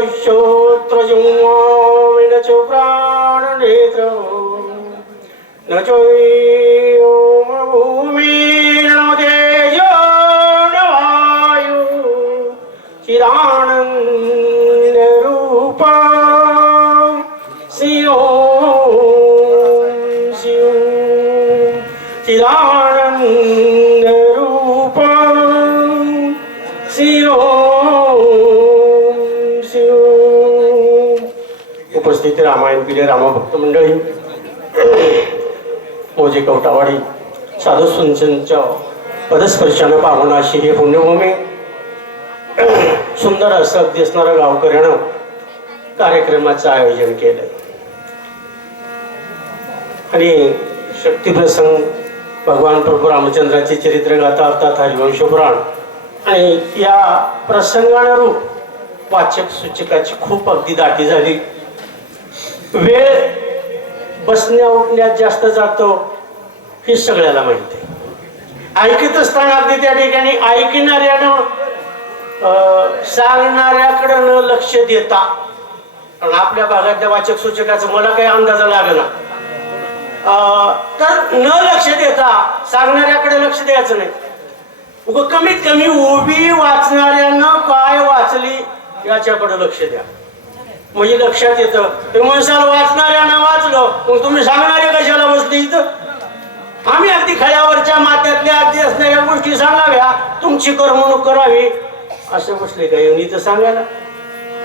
न च श्रोत्रजुङ्वामि न च प्राणनेत्र न च उपस्थित रामाभक्त मंडळी मोजे कवटावाडी साधू सुंचनच्या पदस्पर्शानं पावन अशी हे पुण्यभूमी. सुंदर असं अगदी गावकऱ्यानं कार्यक्रमाचं आयोजन केलं. आणि शक्तिप्रसंग भगवान प्रभू रामचंद्राचे चरित्र गाता अर्थात हरिवंश पुराण. आणि या प्रसंगानुरूप वाचक सूचकाची खूप अगदी दाटी झाली. वेळ बसण्या उठण्यात जास्त जातो हे सगळ्याला माहिती ऐकत असताना अगदी त्या ठिकाणी ऐकणाऱ्यानं सांगणाऱ्याकडं न लक्ष देता. कारण आपल्या भागातल्या वाचक सूचकाचं मला काही अंदाजा लागला तर न लक्ष देता सांगणाऱ्याकडे लक्ष द्यायचं नाही. उगा कमीत कमी उभी वाचणाऱ्यानं काय वाचली याच्याकडे लक्ष द्या. म्हणजे लक्षात येतं. ते म्हणसाल वाचणाऱ्यांना वाचलं मग तुम्ही सांगणारे कशाला बसले इथं? आम्ही अगदी खळ्यावरच्या मात्यातल्या अगदी असणाऱ्या गोष्टी सांगाव्या. तुमची करमणूक करावी. असं बसले का येऊन इथं सांगायला?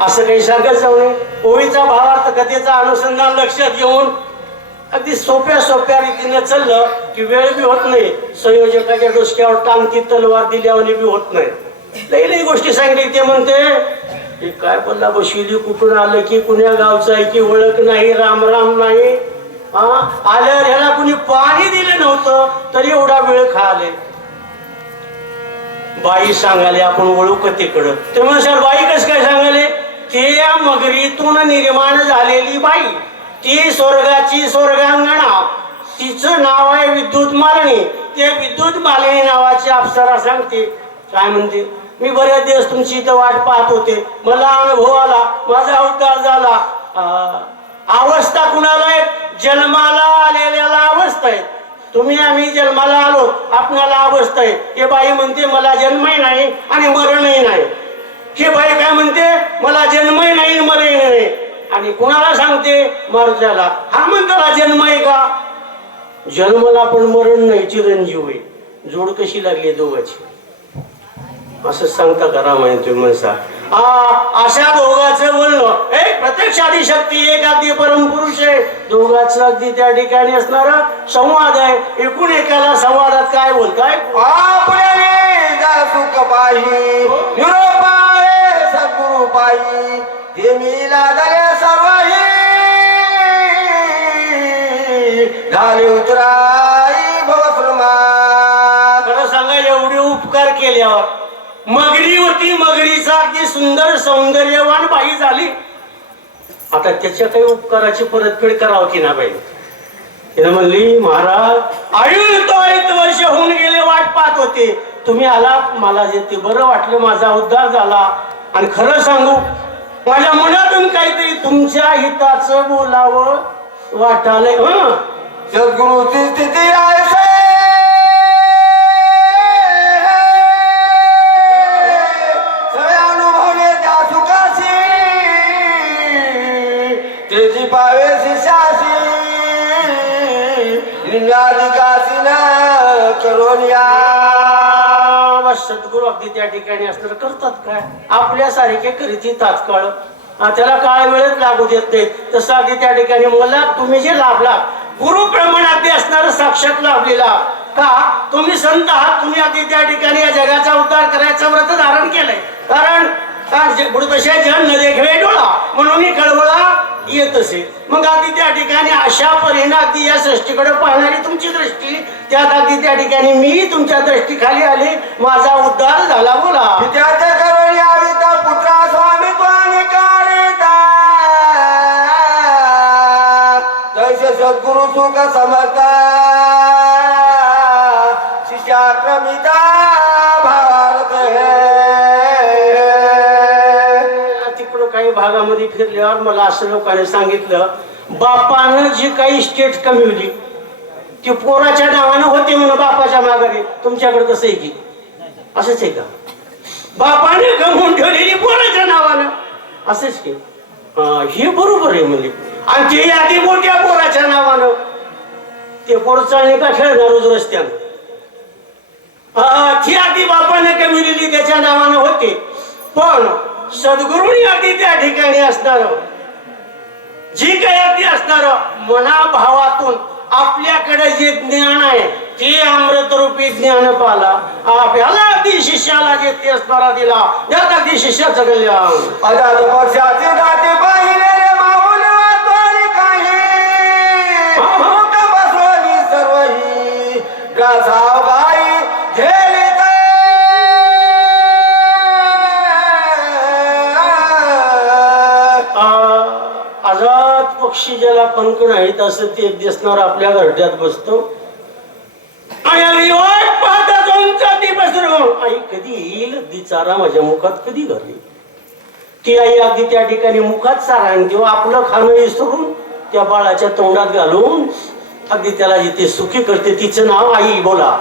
असं काही सांगत जाऊ नये ओळीचा भावार्थ कथेचा अनुसंधान लक्षात घेऊन अगदी सोप्या सोप्या रीतीने चाललं की वेळ बी होत नाही. संयोजकाच्या डोसक्यावर टांगती तलवार दिल्यावर बी होत नाही. लई लई गोष्टी सांगितली ते म्हणते. हे काय बोलला बशिली कुठून आलं की कुण्या गावचं आहे की ओळख नाही राम राम नाही? हा? आल्यावर ह्याला कुणी पाणी दिलं नव्हतं तरी एवढा वेळ खाले. बाई सांगाले आपण ओळख का तिकडं. ते सर बाई कस काय सांगाले? ते या मगरीतून निर्माण झालेली बाई ती स्वर्गाची स्वर्गांगणा. तिचं नाव आहे विद्युत मालणी ते विद्युत मालिनी नावाची अप्सरा सांगते. काय म्हणते? मी बऱ्याच दिवस तुमची इथं वाट पाहत होते. मला अनुभव आला माझा अवतार झाला. अं, अवस्था कुणाला आहे जन्माला आलेल्याला अवस्था आहे तुम्ही आम्ही जन्माला आलो आपणाला अवस्था आहे हे बाई म्हणते मला जन्मही नाही आणि मरणही नाही. हे बाई काय म्हणते मला जन्मही नाही मरणही नाही. आणि कुणाला सांगते मारुत्याला हा म्हणताला जन्म आहे का? जन्मला पण मरण नाही चिरंजीव आहे. जोड कशी लागली दोघाची? असं सांगता का रामायण तुम्ही म्हणसा अशा दोघांचं बोलणं. ए प्रत्यक्ष आदिशक्ती एक आदी परमपुरुष आहे. दोघांचं अगदी त्या ठिकाणी असणारा संवाद आहे. एकूण एकाला संवादात काय बोलताय हे. झाले उतराई भवसमा खरं सांगा एवढे उपकार केल्यावर. मगरीचा अगदी सुंदर सौंदर्यवान बाई झाली. आता त्याच्या काही उपकाराची परतफेड करावं की ना बाई? तिने म्हणली महाराज आयुर्त एक वर्ष होऊन गेले वाट पाहत होते. तुम्ही आला मला जे ते बरं वाटलं माझा उद्धार झाला. आणि खरं सांगू माझ्या मनातून काहीतरी तुमच्या हिताचं बोलावं वाटालय हं? सद्गुरुची स्थिती आहे लिंगाधिकाशी करून या सद्गुरू अगदी त्या ठिकाणी असणार करतात काय? आपल्यासारखे करीती तात्काळ. त्याला काळ वेळेत लागू देत नाही तसं अगदी त्या ठिकाणी मला तुम्ही जे लाभला गुरु प्रमाणात असणार साक्षात लाभलेला. का? तुम्ही संत आहात तुम्ही अगदी त्या ठिकाणी या जगाचा उद्धार करायचं व्रत धारण केलंय. कारण का जे- जन न देखवे डोळा म्हणून कळवळा येत असे. मग अगदी त्या ठिकाणी अशा परीने अगदी या सृष्टीकडे पाहणारी तुमची दृष्टी. त्यात अगदी त्या ठिकाणी मी तुमच्या दृष्टीखाली आले. माझा उद्धार झाला बोला. पित्याच्या करुणी आविता पुत्रा स्वामी त्वाने कारिता. तैसे सद्गुरु सुख समर्था. शिष्याक्रमिता भारत है. भागामध्ये फिरल्यावर मला असं लोकांनी सांगितलं बापानं जी काही स्टेट कमी ती पोराच्या नावानं होते म्हणून बापाच्या माघारी. तुमच्याकडे कसं आहे की? असंच आहे का? बापाने गमवून ठेवलेली पोराच्या नावानं. असंच की? हे बरोबर आहे म्हणजे. आणि ते यादी मोठ्या पोराच्या नावानं. ते पोर चालणे का खेळणार रोज रस्त्यानं? हा, ती आधी बापाने कमी त्याच्या नावानं होते. पण सद्गुरूंनी आधी त्या ठिकाणी असणार जी काही अगदी असणार मनाभावातून आपल्याकडे जे ज्ञान आहे ते अमृतरूपी ज्ञान पाला आपल्याला अगदी शिष्याला जे ते असणारा दिला त्यात अगदी शिष्याचं कल्याण. अजात पक्षाचे दाते पाहिले रे माऊल वाटवारी काही. मुख बसवली पक्षी ज्याला पंख नाहीत असं ते दिसणार आपल्या घरट्यात बसतो. आणि हो, आई कधी येईल? ती चारा माझ्या मुखात कधी घाली? ती आई अगदी त्या ठिकाणी मुखात चारा आणि तेव्हा आपलं खाणं विसरून त्या बाळाच्या तोंडात घालून अगदी त्याला जिथे सुखी करते तिचं नाव आई बोला.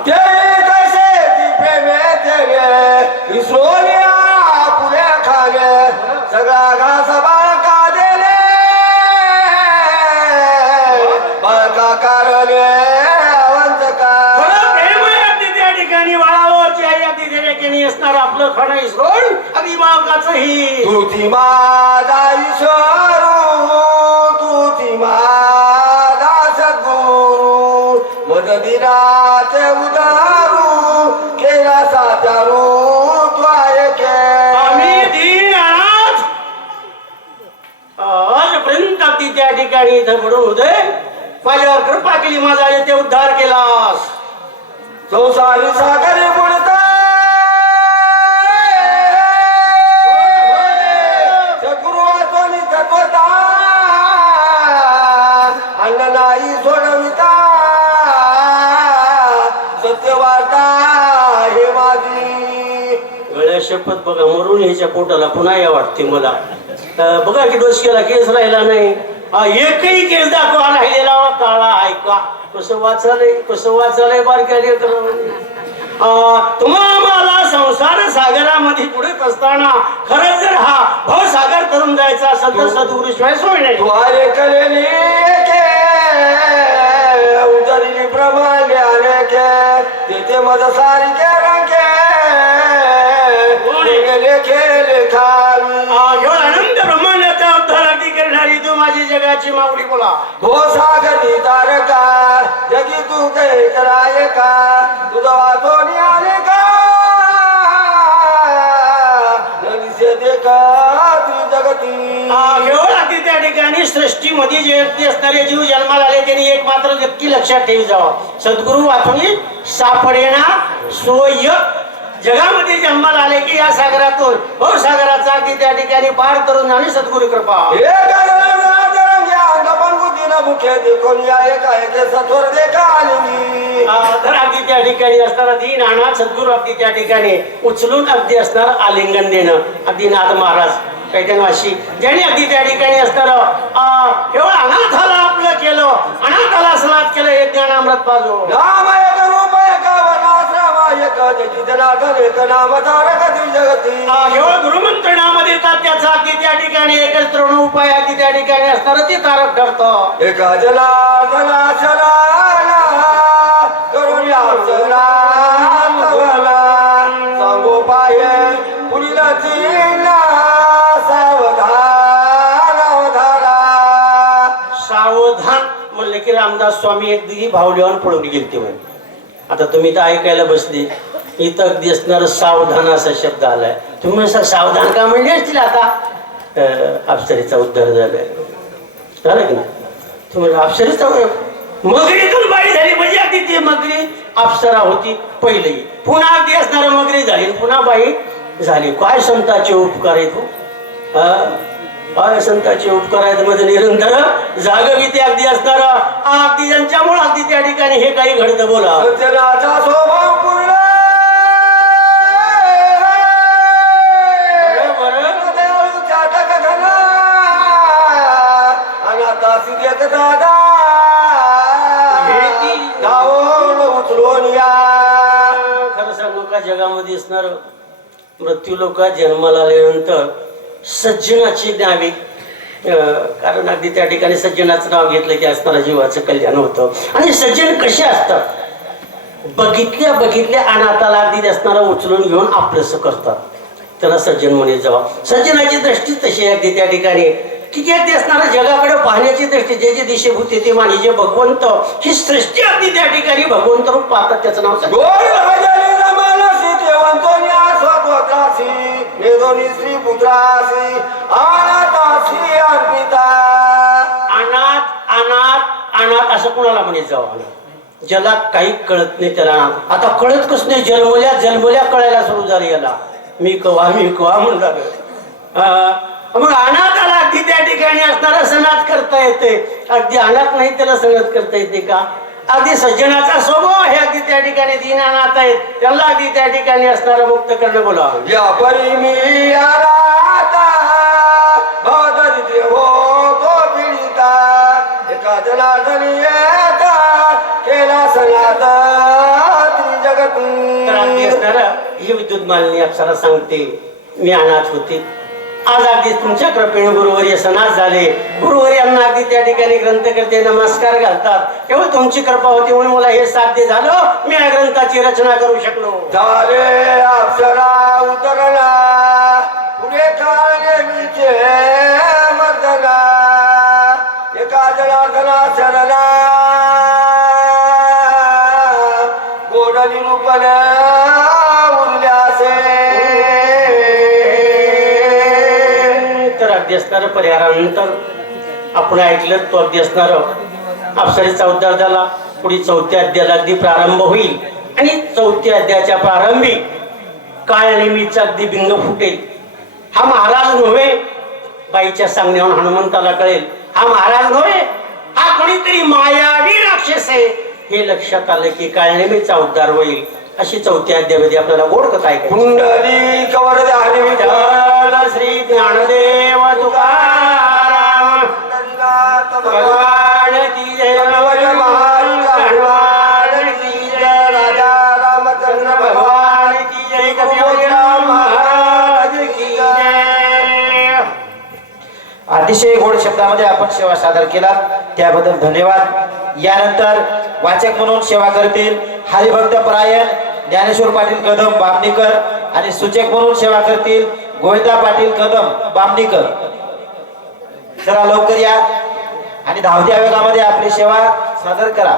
असणार आपलं खाणं विसरून अगदी बाळकाचं ही तुझी माझा ईश्वरू तुझी माझा सद्गुरू मददिनाचे उदारू केला साचारू त्या ठिकाणी होते माझ्यावर कृपा केली माझा येथे उद्धार केलास. संसारी सागरी अन्न नाही सोडविता. सत्य वार्ता हे माझी. गळ्या शपथ बघा मरून ह्याच्या पोटाला पुन्हा या वाटते मला. बघा की डोसक्याला केस राहिला नाही. हा एकही केस दाखवा राहिलेला काळा ऐका कसं वाचालय कसं वाचालय बारक्या लेकरांनी? तुम्हा मला संसार सागरामध्ये पुढे असताना खरंच जर हा भवसागर करून जायचा असेल तर सद्गुरु शिवाय सोय नाही. द्वारे कलेली के उतरली प्रमाणे अनेके तिथे सारखे रंगे आनंद ब्रह्मांडाचा उद्धार अगदी करणारी तू माझी जगाची माऊली बोला. हो सागरी तारका जगी तू काही कराय का तुझा वाचोनी ती त्या ठिकाणी सृष्टीमध्ये जे व्यक्ती असणारे जीव जन्माला आले त्यांनी एक मात्र नक्की लक्षात ठेवी जावं. सद्गुरु वाचून सापडेना सोय जगामध्ये जन्माला आले की या सागरातून हो सागराचा अगदी त्या ठिकाणी पार करून आणि सद्गुरु कृपा. तर अगदी त्या ठिकाणी असणारा दीन अनाथ सद्गुरू अगदी त्या ठिकाणी उचलून अगदी असणार आलिंगन देणं. अगदी नाथ महाराज पैठणवाशी ज्याने अगदी त्या ठिकाणी असणार केवळ अनाथाला आपलं केलं. अनाथाला स्नात केलं हे ज्ञान अमृत पाजो केवळ गुरुमंत्र नाम देतात त्याचा. अगदी त्या ठिकाणी एकच तृण उपाय अगदी त्या ठिकाणी असणार ते तारक ठरतं एका शरणा करून स्वामी एक भावलीवान पळून गेलते म्हणे. आता तुम्ही तर ऐकायला बसले. इथं अगदी असणार सावधान असा शब्द आलाय. तुम्ही असं सावधान का म्हणले असतील आता? अप्सरीचा उद्धार झालाय. झालं की नाही? तुम्ही अप्सरीचा मगरीतून बाई झाली म्हणजे अगदी ती मगरी अप्सरा होती पहिली. पुन्हा अगदी असणारा मगरी झाली. पुन्हा बाई झाली. काय संताचे उपकार आहेत हो? काय संताचे उपकार आहेत मध्ये निरंतर जागविती अगदी असणार. अगदी ज्यांच्यामुळे अगदी त्या ठिकाणी हे काही घडतं बोला. सज्जनाचा स्वभाव पूर्ण दादा. उचलून या. खरं सांगू का जगामध्ये असणार मृत्यू लोक जन्माला आल्यानंतर सज्जनाची नावे कारण अगदी त्या ठिकाणी सज्जनाचं नाव घेतलं की असणारा जीवाचं कल्याण होतं. आणि सज्जन कसे असतात? बघितल्या बघितल्या अनाथाला अगदी असणारा उचलून घेऊन आपलंसं करतात. त्याला सज्जन म्हणे जावा. सज्जनाची दृष्टी तशी अगदी त्या ठिकाणी. की जे असणारा जगाकडे पाहण्याची दृष्टी जे जे दिशेभूती ते माने जे भगवंत ही सृष्टी अगदी त्या ठिकाणी भगवंत रूप पाहतात त्याचं नाव सज्जन. पुत्रासी अनाथासी अर्पिता। अनाथ अनाथ अनाथ असं कुणाला म्हणे जाऊ आम्ही? ज्याला काही कळत नाही त्याला आता कळत कस नाही जन्मल्या जन्मल्या कळायला सुरू झाली याला. मी कवा मी कवा म्हणला मग अनाथाला अगदी त्या ठिकाणी असणारा सणात करता येते. अगदी अनाथ नाही त्याला सणात करता येते का? अगदी सज्जनाचा स्वभाव आहे. अगदी त्या ठिकाणी तीन अनाथ आहेत. त्याला अगदी त्या ठिकाणी असणारा मुक्त करणं बोला या परी मी भवदरिद्र हो ही विद्युत मालिनी अप्सरा सांगते मी अनाथ होते. आज अगदी तुमच्या कृपेने गुरुवारी सनास झाले. गुरुवारी यांना अगदी त्या ठिकाणी ग्रंथकर्ते नमस्कार घालतात. केवळ तुमची कृपा होती म्हणून मला हे साध्य झालं. मी या ग्रंथाची रचना करू शकलो. झाले अप्सरा उतरला. पुढे काय असणार आपण ऐकलं तो अगदी असणार अप्सरी चौथ्या अध्याला पुढे चौथ्या अध्यायाला अगदी प्रारंभ होईल. आणि चौथ्या अध्यायाच्या प्रारंभी काय नेहमीचा अगदी बिंग फुटेल. हा महाराज नव्हे बाईच्या सांगण्यावर हनुमंताला कळेल. हा महाराज नव्हे हा कोणीतरी मायावी राक्षस आहे. हे लक्षात आलं की काळनेमीचा उद्धार होईल. अशी चौथ्या अध्यायामध्ये आपल्याला गोड कथा आहे कुंडली कवर श्री ज्ञानदेव तुकाराम. अतिशय गोड शब्दामध्ये आपण सेवा सादर केला. त्याबद्दल धन्यवाद. यानंतर वाचक म्हणून सेवा करतील हरिभक्त परायण ज्ञानेश्वर पाटील कदम बामणीकर आणि सूचक म्हणून सेवा करतील गोविंदा पाटील कदम बामणीकर. जरा लवकर या. आणि धावती आयोगामध्ये आपली सेवा सादर करा.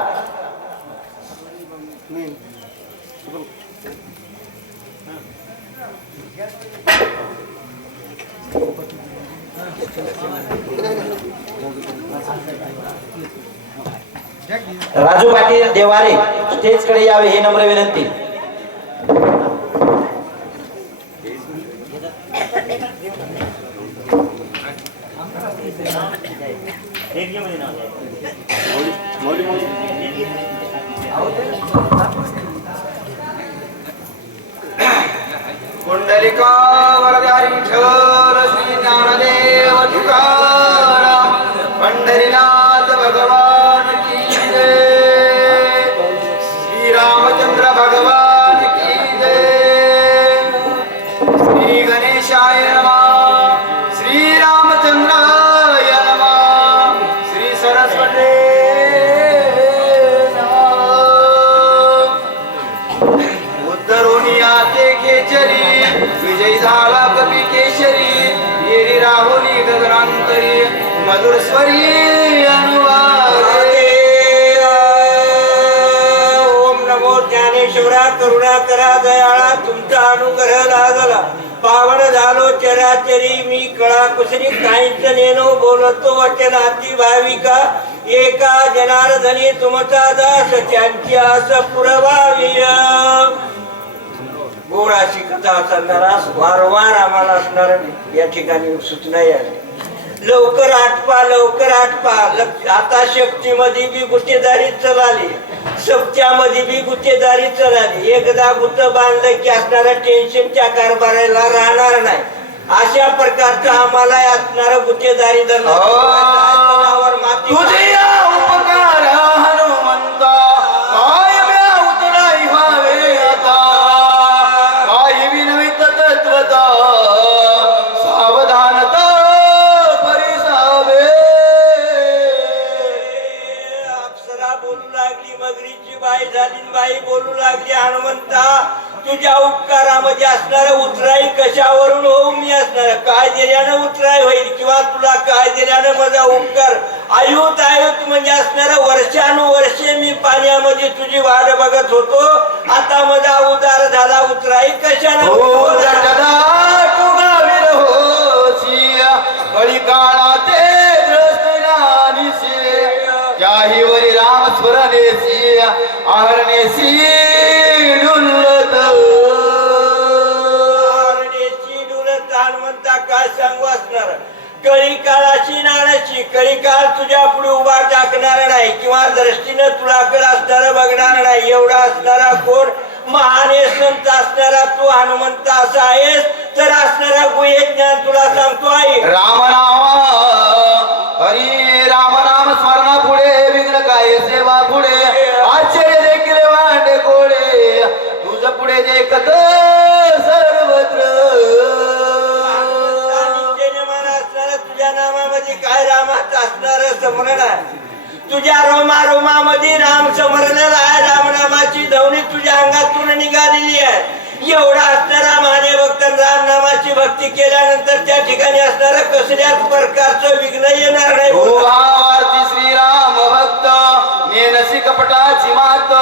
राजू पाटील देवारे स्टेजकडे यावे ही नम्र विनंती. कुंडलिका वरदारी विठ्ठल श्री ज्ञानदेव तुकाराम अनुग्रह लागला पावन झालो चराचरी मी कळा कुसरी काहीच नेनो बोलतो वचनाती भाविका। एका जनार्दनी तुमचा दास त्यांची आस पुरवावी गोळाची कथा असणारा वारंवार आम्हाला असणार या ठिकाणी सूचना आली. लवकर आटपा लवकर आटपा. आता शक्तीमध्ये बी गुत्तेदारी चलाली. सप्त्यामध्ये बी गुत्तेदारी चलाली. एकदा गुत्त बांधलं की असणारं टेन्शन त्या कारभाराला राहणार नाही. अशा प्रकारचं आम्हाला असणारं गुत्तेदारी धरणावर माती बाई बोलू लागली हनुमंता तुझ्या उपकारामध्ये असणार उतराई कशावरून होऊ मी असणार? काय दिल्यानं उतराई होईल किंवा तुला काय दिल्यानं माझा उपकार? आयुत आयुत म्हणजे असणार वर्षानुवर्षे मी पाण्यामध्ये तुझी वाट बघत होतो. आता माझा उदार झाला उतराई कशानं हो राम स्मरणेसी आहरणेसी डुल्लत मारण्याची डुलत हनुमंता काय सांगू असणार? कळी काळाची नाण्याची कळी काळ तुझ्या पुढे उभा टाकणार नाही किंवा दृष्टीनं तुझ्याकडे असणार बघणार नाही. एवढा असणारा कोण? महान संत असणारा तू हनुमंत असा आहेस. तर असणारा गुहे ज्ञान तुला सांगतो आहे राम असणार तुझ्या रोमा रोमामध्ये राम समरलेला आहे. रामनामाची धवनी तुझ्या अंगातून निघालेली आहे. एवढा असणारा माने भक्त रामनामाची भक्ती केल्यानंतर त्या ठिकाणी असणारा कसल्याच प्रकारचं विघ्न येणार नाही. हो, श्रीराम भक्त नेनसी कपटाची मात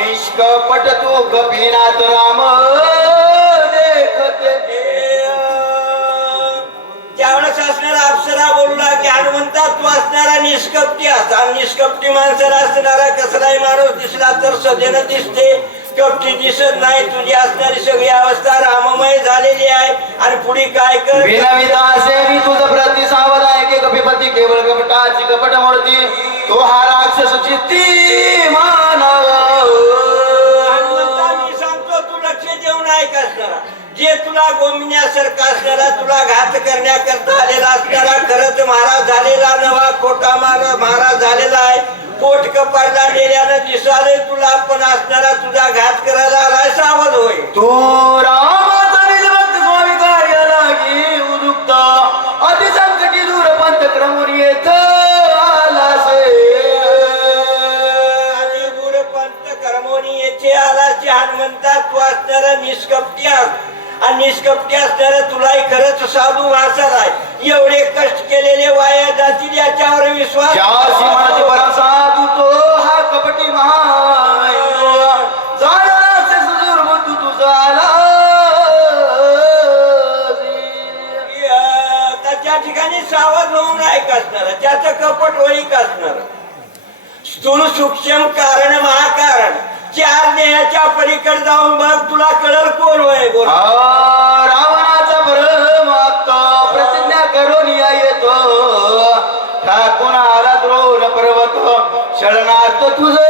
निष्कपट तू कपिनाथ राम. बोलू तू असणारा निष्कपटी असा निष्कपटी माणसाला असणारा कसलाही माणूस दिसला तर सजेनं दिसते. कपटी दिसत नाही. तुझी असणारी सगळी अवस्था राममय झालेली आहे. आणि पुढे काय कर? असे मी प्रति सावध आहे की कपिपती केवळ कपटाची कपट मोडती तो हा राक्षस चित्ती मानव जे तुला गोमिन्यासारखा असणारा तुला घात करण्याकरता आलेला असणारा खरंच महाराज झालेला नवा खोटा मार- महाराज झालेला आहे. पोट कपायला नेल्यानं दिसाले तुला पण असणारा तुझा घात करायला आलाय सावध होय. तू रामाचा निजभक्त स्वामी उदुक्त. दूर क्रमून येत हनुमंता तू असणारा निष्कपटी निष्कपटी असणारा तुलाही खरंच साधू वाचाल आहे. एवढे कष्ट केलेले वाया जातील याच्यावर विश्वास. परसाधू तो हा कपटी महाय त्या ठिकाणी सावध होऊन त्याचं कपट वैक असणार स्थूल सूक्ष्म कारण महाकारण. चार देहाच्या पलीकडे जाऊन बघ तुला कळल कोण होय बोल. रावणाचा परमाप्त प्रतिज्ञा करून या येतो ठाकून आला द्रोण पर्वत शरणार्थ तुझ लागी.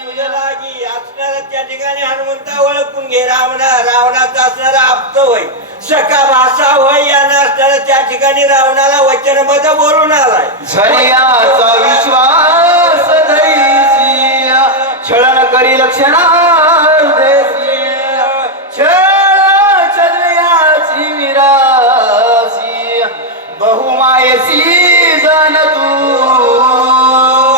तुझ्या लागी. असणारा त्या ठिकाणी हनुमंता ओळखून घे रावणा रावणाचा असणारा आप्त होय. सखा भाषा होय यानं असणारा त्या ठिकाणी रावणाला वचनबद्ध बोलून आलाय. विश्वास करी लक्षणा छळ छद्रयाची विरासी बहुमायसी जाण तू.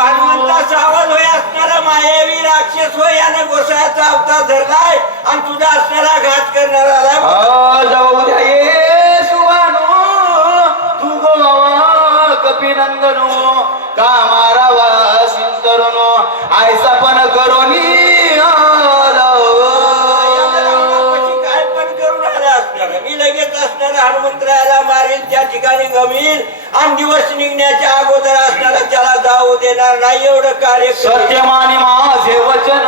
हनुमंता सावध होय असणारा मायावी राक्षस होय यानं गोसाळ्याचा अवतार धरलाय आणि तुझा असणारा घात करणारा. जाऊ द्या दिवस निघण्याच्या अगोदर असणारा त्याला जाऊ देणार नाही एवढं कार्य. सत्यमानी माझे वचन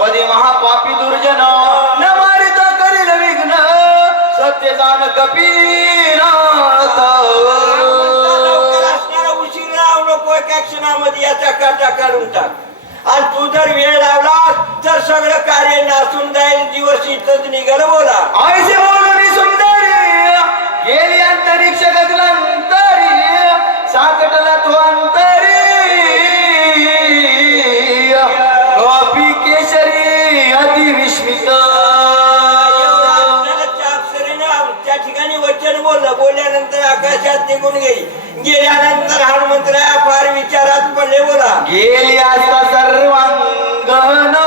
वदे महापापी दुर्जन. न मारित करील विघ्न सत्य जाण कपीनाथ असणारा उशीर राहू नको एका क्षणामध्ये याचा काटा काढून टाक. आणि तू जर वेळ लावला तर सगळं कार्य नासून जाईल दिवस इथंच निघाल बोला. सुंदरी गेली अंतरिक्ष त्या ठिकाणी वचन बोललं. बोलल्यानंतर आकाशात निघून गेली. गेल्यानंतर हनुमंतराया फार विचारात पडले बोला. गेली असता सर्वांगण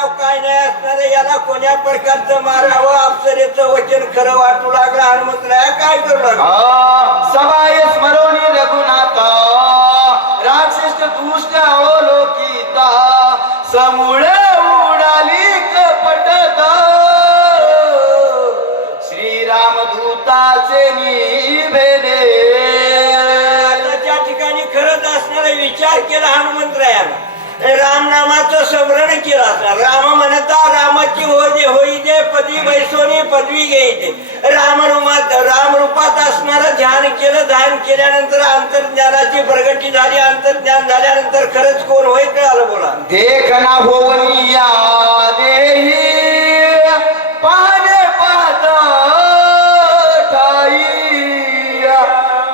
नाव काय नाही असणार याला कोण्या प्रकारचं मारावं अप्सरेचं वचन खरं वाटू लागलं हनुमंतराया काय करू लागला? सवाय स्मरणी रघुनाथ राक्षस दुष्ट अवलोकिता समूळ राम नामाचं स्मरण केलं असणार राम म्हणता रामाची हो दे होई दे पदवी बैसोनी पदवी रूपात राम रूपात असणारं ध्यान केलं ध्यान केल्यानंतर अंतर्ज्ञानाची प्रगती झाली. अंतर्ज्ञान झाल्यानंतर खरंच कोण होय कळालं बोला. देखना भोवनिया देही पाहणे पाहता ठाई.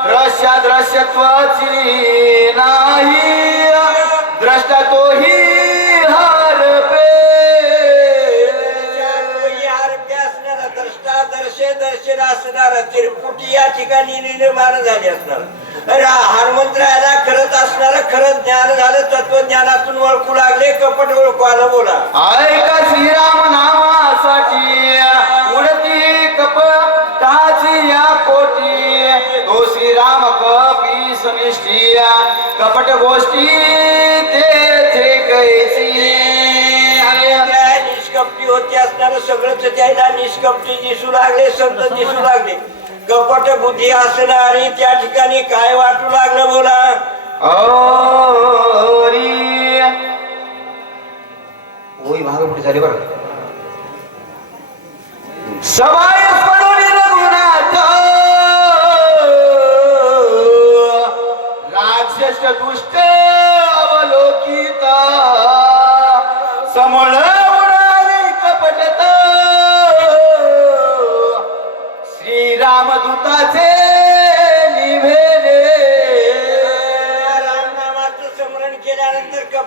दृश्या दृश्यत्वाची नाही. द्रष्टा असणार तिरपुटी या ठिकाणी निर्माण झाली असणार. रा- हनुमंतरायाला खरंच असणार खरंच ज्ञान झालं तत्वज्ञानातून ओळखू लागले कपट ओळखू आलं बोला. ऐका श्रीराम नामासाठी उडती कपटाची या कोटी. तो श्रीराम कपी सुनिष्ठी कपट गोष्टी ते कैसी. निष्कपटी होती असणार सगळंच त्याला निष्कपटी दिसू लागले संत दिसू लागले. कपट बुद्धी असणारी त्या ठिकाणी काय वाटू लागलं बोला? मागे पुढे झाली बरं. राक्षस दुष्ट.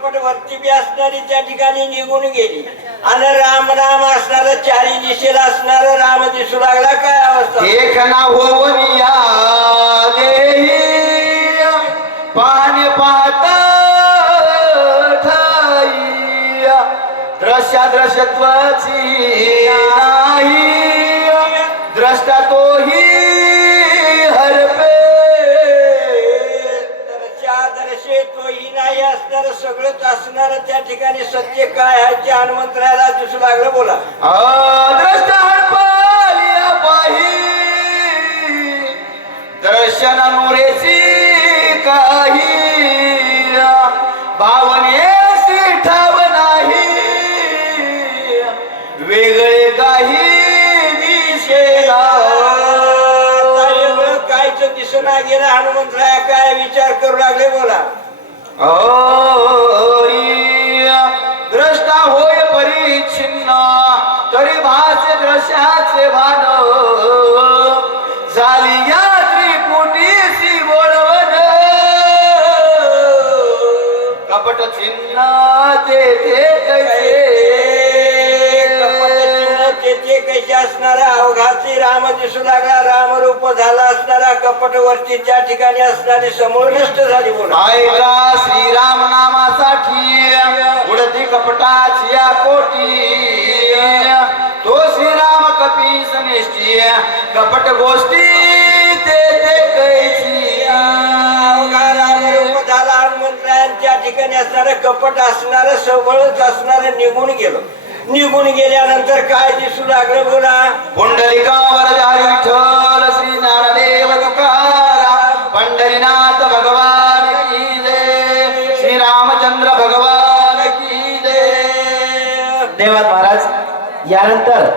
केल्यानंतर वरती बी असणारी त्या ठिकाणी निघून गेली. आणि राम राम असणार चारी दिशेला असणार राम दिसू लागला. काय अवस्था? देखना होवनिया पाणी पाहता ठाई दृश्या दृश्यत्वाची नाही. द्रष्टा तोही असणार सगळंच असणार त्या ठिकाणी सत्य काय आहे ते हनुमंतरायाला दिसू लागलं बोला. दर्शन नुरेची काही. भावनेसी ठाव नाही. वेगळे काही कायच दिसना गेलं हनुमंतराया काय विचार करू लागले बोला. द्रष्टा होय परिच्छिन्न तरी भास द्रश्याचे भान. झाली या त्रिपुटीशी बोलवण. कपट चिन्ह ते ते कसे असणारा अवघाची राम दिसू लागला. राम रूप झाला असणारा कपट वरती त्या ठिकाणी असणारी समोर नष्ट झाली बोला ऐका श्रीराम नामासाठी उडती कपटाची या कोटी. तो कपट गोष्टी ते ते कैची अवघारावर झाला ठिकाणी असणारं कपट असणारं सबळच असणारं निघून गेलो. निघून गेल्यानंतर काय दिसू लागलं बोला? पुंडलिकावर हरी विठ्ठल श्री नारायण तुकाराम पंढरीनाथ भगवान की जय श्री रामचंद्र भगवान की जय. देवात महाराज यानंतर